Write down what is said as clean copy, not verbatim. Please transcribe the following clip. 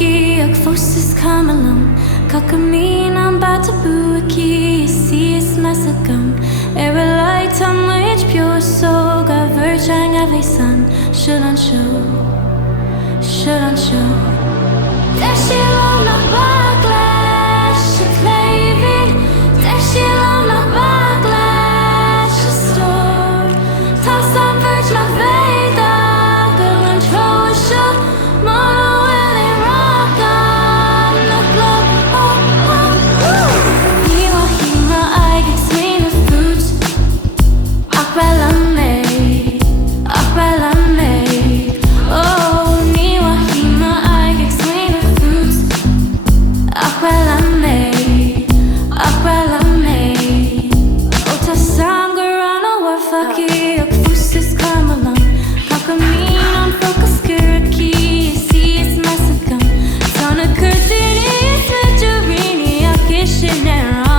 lucky, jak forces come along. Kakamin ang bata buwaki, sis masagam. Every lifetime which pure soul, got virgin every sun. Shouldn't show, shouldn't show. Dashil on my backlash, claving. Dashil on my backlash, store. Toss on verge my veda, girl and Troja. Mono Willie rock on the globe. Oh, oh, oh. Hima, hima, I get seen the foods. Akbalame, akbalame. Oh, Niwa, hima, I get seen the foods. Akbalame, akbalame. Ota sangarana warfaki, ak fusis kamalang. Kakamin ang focus kiraki, sis masakam. Sana kurtini, sveturini, akishinera.